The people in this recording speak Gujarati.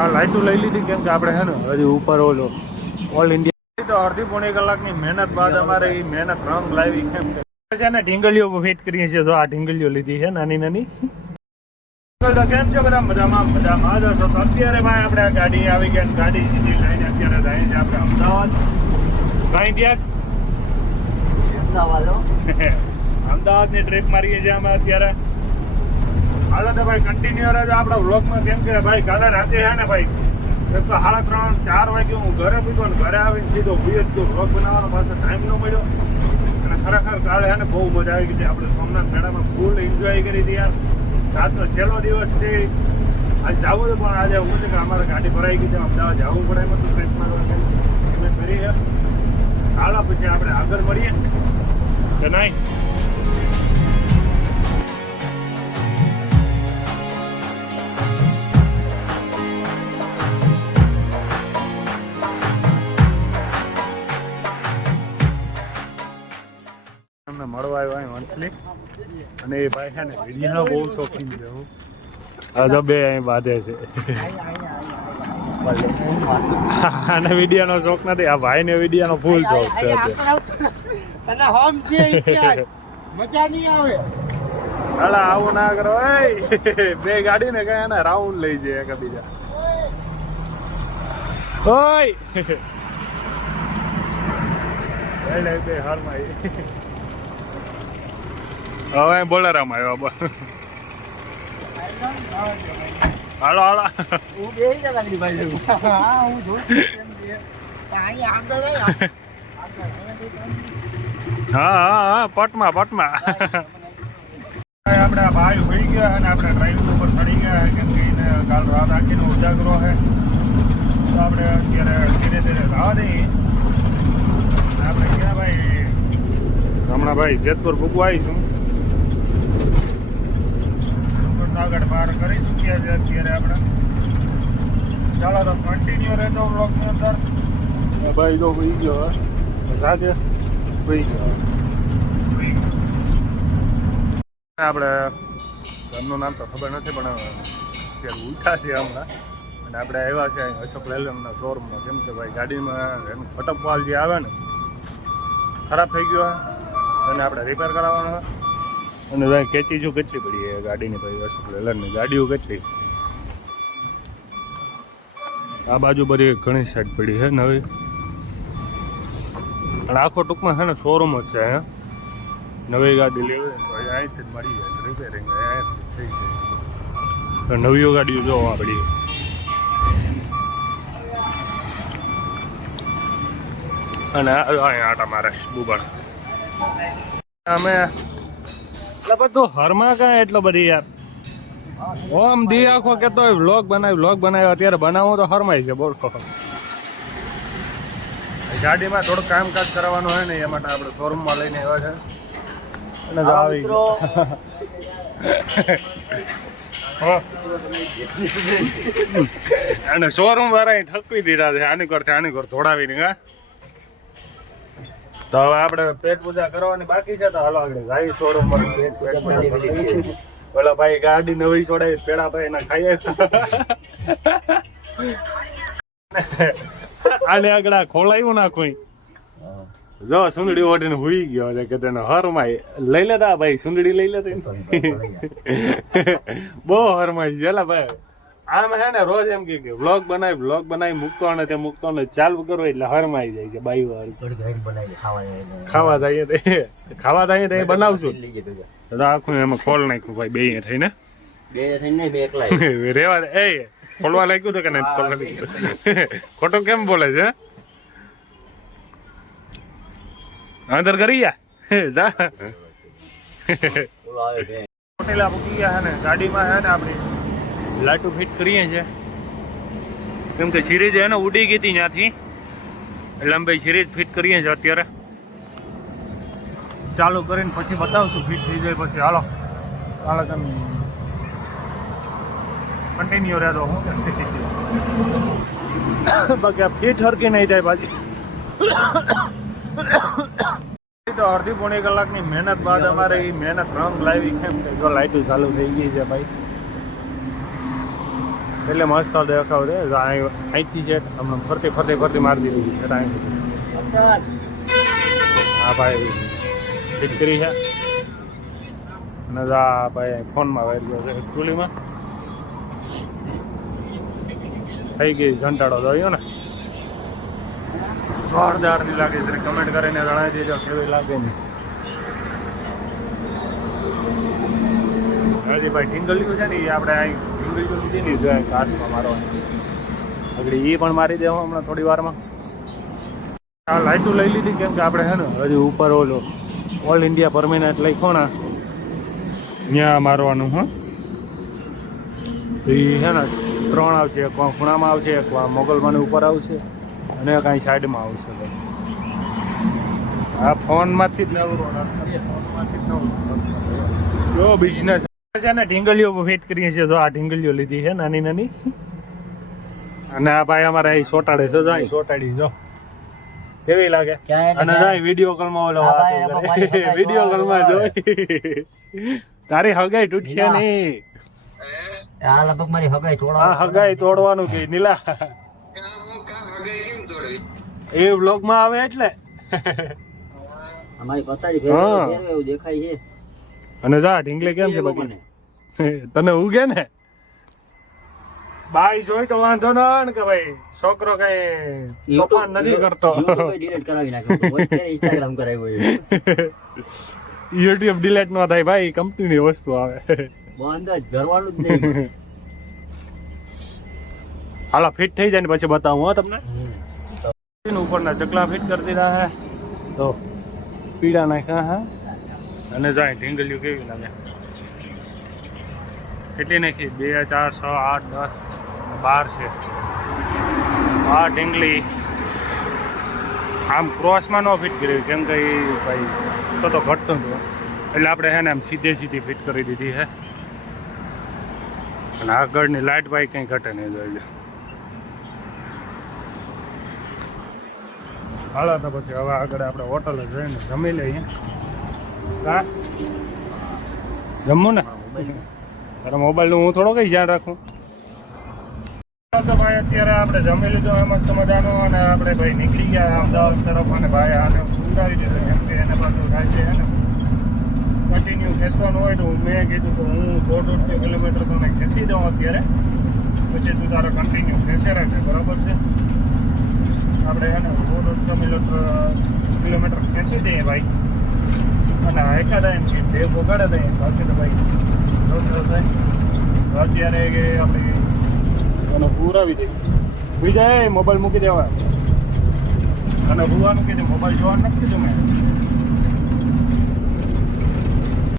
આ લાઈટો લઈ લીધી કેમ કે આપણે હે ને હજી ઉપર ઓલો ઓલ ઇન્ડિયા તો અડધી પોણી કલાકની મહેનત બાદ અમારે એ મહેનત રંગ લાવી કેમ કે છે ને ઢીંગલીઓ ફિટ કરીએ છીએ. જો આ ઢીંગલીઓ લીધી છે નાની નાની. કેમ છે બધા મજામાં મજામાં જ. તો અત્યારે ભાઈ આપણે ગાડી આવી ગયા. ગાડી સીધી લઈને અત્યારે જાય છે આપણે અમદાવાદ. કઈ ત્યાં અમદાવાદની ટ્રીપ મારીએ છીએ અમે અત્યારે. હાલો તો ભાઈ કન્ટિન્યુ રહેજો આપણા વ્લોગમાં. કેમ કે ભાઈ કાલે રાતે છે ને ભાઈ 3:30-4 વાગે હું ઘરે પૂછ્યો ને ઘરે આવીને સીધો બીજો વ્લોગ બનાવવાનો પાસે ટાઈમ ન મળ્યો. અને ખરેખર કાલે છે ને બહુ મજા આવી ગઈ. આપણે સોમનાથ મેળામાં ફૂલ એન્જોય કરી હતી યાર. આજનો છેલ્લો દિવસ છે. આજે જવું હતું પણ આજે એવું છે કે અમારે ગાડી ભરાઈ ગઈ છે. અમદાવાદ જવું પડે એમ હતું ટ્રીપ મારવા અમે કરી છે. હાલો પછી આપણે આગળ મળીએ કે નહીં. મળવા આવ્યો મંથલી અને એ ભાઈ છે ને વિડીયોનો બહુ શોખીન છે. હું આ બે અહીં બાંધે છે અને વિડીયોનો શોખ નથી. આ ભાઈને વિડીયોનો ફૂલ શોખ છે. મજા નહીં આવે. હાલા આવું ના કરો. બે ગાડી ને કઈ એના રાઉન્ડ લઈ જાય એક બીજા. ઓય બે હાલમાં હવે બોલેરામાં આવ્યો. હાલો હાલો હા હા હા પટમાં પટમાં. આપણે ભાઈ હોઈ ગયા અને આપણે ડ્રાઈવિંગ ઉપર ચડી ગયા કેમ કે એને કાલ રાત આખીનો ઉજાગરો છે. તો આપણે અત્યારે ધીરે ધીરે રાહ દઈએ. આપણે ક્યાં ભાઈ હમણાં ભાઈ જેતપુર ભૂગવા આવીશું. આગળ પાર કરી ચૂક્યા છે અત્યારે આપણે. ચાલો તો કન્ટિન્યુ રહેતો બ્લોગની અંદર. ભાઈ તો હોઈ ગયો રાતે હોઈ ગયો. આપણે ગામનું નામ તો ખબર નથી પણ અત્યારે ઉઠા છે હમણાં. અને આપણે આવ્યા છે અશોક લેલનના શોરૂમમાં. કેમ કે ભાઈ ગાડીમાં એનું ફટકવાલ જે આવે ને ખરાબ થઈ ગયો અને આપણે રિપેર કરાવવાનો હોય. અને ભાઈ કેચી જો કેટલી પડી છે ગાડીની ભાઈ અશોક લેલનની ગાડીઓ કેટલી. આ બાજુ બધી ઘણી સાઈડ પડી છે નવી. અને આખો ટૂંકમાં છે ને શોરૂમ જ છે. નવી ગાડી લેવી તો અહીંથી જ મળી જાય રિપેરિંગ અહીંયાથી થઈ જાય. તો નવીઓ ગાડીઓ જોવા પડી. અને અહીંયા આટા મારે બુબાણ અમે એટલે બધું હરમાં કાંઈ એટલો બધી યાર. ઓમ દી આખો કેતો હોય વ્લોગ બનાવ્યો. અત્યારે બનાવવું તો હરમાય છે. બોલો ગાડીમાં થોડું કામકાજ કરવાનું હોય ને એ માટે આપણે શોરૂમમાં લઈને આવ્યા છે. અને આવી અને શોરૂમ વાળા ઠકવી દીધા છે આની કર થોડાવીને. હા તો હવે આપણે પેટ પૂજા કરવાની બાકી છે. તો હાલો આગળ જાય શોરૂમ પર. પેલા ભાઈ ગાડી નવી છોડાવી પેડા ભાઈ એના ખાઈએ. આને આગળ ખોલાયું ના કોઈ. જો સુંદડી ઓઢીને હુઈ ગયો છે કે તેને હરમાય લઈ લેતા ભાઈ. સુંદડી લઈ લેતા બહુ હરમાય છે. એલા ભાઈ આમ હે ને રોજ એમ કે વ્લોગ બનાવી મૂકતો ને તે મૂકતો ને ચાલુ કરો એટલે હરમાઈ જાય છે. બાઈ વાળી ખાવા જઈએ તો એ બનાવશું. આખું એમાં ખોલ નાખ્યું ભાઈ બે થઈને. રેવા એ ખોલવા લાગ્યું તો કે નહીં ખોલવા લાગ્યું. ખોટું કેમ બોલે છે? અંદર કરી જા. હોટેલા મૂકી ગયા છે ને ગાડીમાં છે ને આપણી લાઈટો ફિટ કરીએ છીએ. કેમ કે સિરીઝ એને ઉડી ગઈ હતી ત્યાંથી એટલે અમે ભાઈ સિરીઝ ફિટ કરીએ છીએ અત્યારે. ચાલુ કરીને પછી બતાવશું ફિટ થઈ જાય પછી. હાલો તમે કન્ટિન્યુ રહેતો. હું બાકી આ ફિટ હરકી નહીં થાય પાછી. તો અડધી પોણી કલાકની મહેનત બાદ અમારે એ મહેનત રંગ લાવી. કેમ કે જો લાઈટો ચાલુ થઈ ગઈ છે ભાઈ. એટલે મસ્ત દેખાવ છે અહીંથી છે હમણાં ફરતી મારી દીધી છે અહીંથી અમદાવાદ હા ભાઈ દીકરી છે અને આ ભાઈ ફોનમાં વાયર ગયો છે એકચ્યુઅલીમાં થઈ ગઈ સંટાળો જોયો ને જોરદારની લાગે છે કમેન્ટ કરીને જણાવી દેજો કેવી લાગે ને હજી ભાઈ ઢીંગલિયું છે ને એ આપણે અહીં ઢીંગલિયું લીધી ને જોઈએ ઘાસમાં મારવાની આગળ એ પણ મારી દેવું હમણાં થોડી વારમાં આ લાઇટું લઈ લીધી કેમ કે આપણે છે ને હજી ઉપર ઓલો ઓલ ઇન્ડિયા પરમિનન્ટ લખ્યો ને ત્યાં મારવાનું હા તો એ છે ને 3 આવશે એક ખૂણામાં આવશે એક મોગલમાની ઉપર આવશે અને કાંઈ સાઈડમાં આવશે ભાઈ આ ફોનમાંથી જ નવું ફોનમાંથી જ નવું જો બિઝનેસ છે ને ઢીંગલીઓ ફિટ કરીએ છીએ જો આ ઢીંગલીઓ લીધી છે નાની નાની અને આ ભાઈ અમારે અહીં સોટાડે છે જો અહીં સોટાડી જો કેવી લાગે અને જાય વિડીયો કોલમાં ઓલો વાત કરે વિડીયો કોલમાં જોઈ તારી હગાઈ તૂટશે નહીં આ લગભગ મારી હગાઈ આ હગાઈ તોડવાનું કે નીલા એ બ્લોગમાં આવે એટલે અમારી પતારી ફેરવે એવું દેખાય છે અને જા ઢીંગલી કેમ છે બાકી તને ઉગે ને બાઈ જોઈ તો વાંધો ન આવે ને કે ભાઈ છોકરો કઈ તોફાન નથી કરતો ડિલીટ કરાવી નાખ્યો ઇન્સ્ટાગ્રામ કરાવ્યું યુટ્યુબ ડિલીટ ન થાય ભાઈ કંપનીની વસ્તુ આવે બંધ જ ઘરવાળું જ નહીં હાલો ફિટ થઈ જાય ને પછી બતાવું હો તમને ઉપરના ચકલા ફિટ કરી દીધા હે તો પીડા નાખ્યા હે અને જાય ઢીંગલીઓ કેવી લાગે કેટલી નાખી 2 4 6 8 10 12 છે આ ઢીંગલી આમ ક્રોસમાં ન ફિટ કરી કેમ કે ભાઈ તો ઘટતું હતું એટલે આપણે હે ને આમ સીધી ફિટ કરી દીધી છે અને આગળની લાઇટ ભાઈ કંઈ ઘટે નહીં જોઈ હાલો તો પછી હવે આગળ આપણે હોટલ જઈને જમી લઈએ હા જમવું ને તારા મોબાઈલનું હું થોડો કઈ ધ્યાન રાખું તો ભાઈ અત્યારે આપણે જમી લીધું મસ્ત મજાનું અને આપણે ભાઈ નીકળી ગયા અમદાવાદ તરફ અને ભાઈ આને ઉડાવી દીધું કેમ કે એને પાછું થાય છે ને કન્ટિન્યુ ખેંચવાનું હોય તો મેં કીધું કે હું 150 કિલોમીટર તો મેં ખેંચી દઉં અત્યારે પછી તું તારે કન્ટિન્યુ ખેંચે રાખે બરાબર છે આપણે હે ને 150 કિલોમીટર ખેંચી દઈએ ભાઈ અને એકાદા એમ બે પોગાડે દઈએ બાકી તો ભાઈ થાય અત્યારે કે આપણે અને પૂરાવી દઈએ બીજા મોબાઈલ મૂકી દેવા અને ભૂવાનું કીધું મોબાઈલ જોવાનું નથી કીધું મેં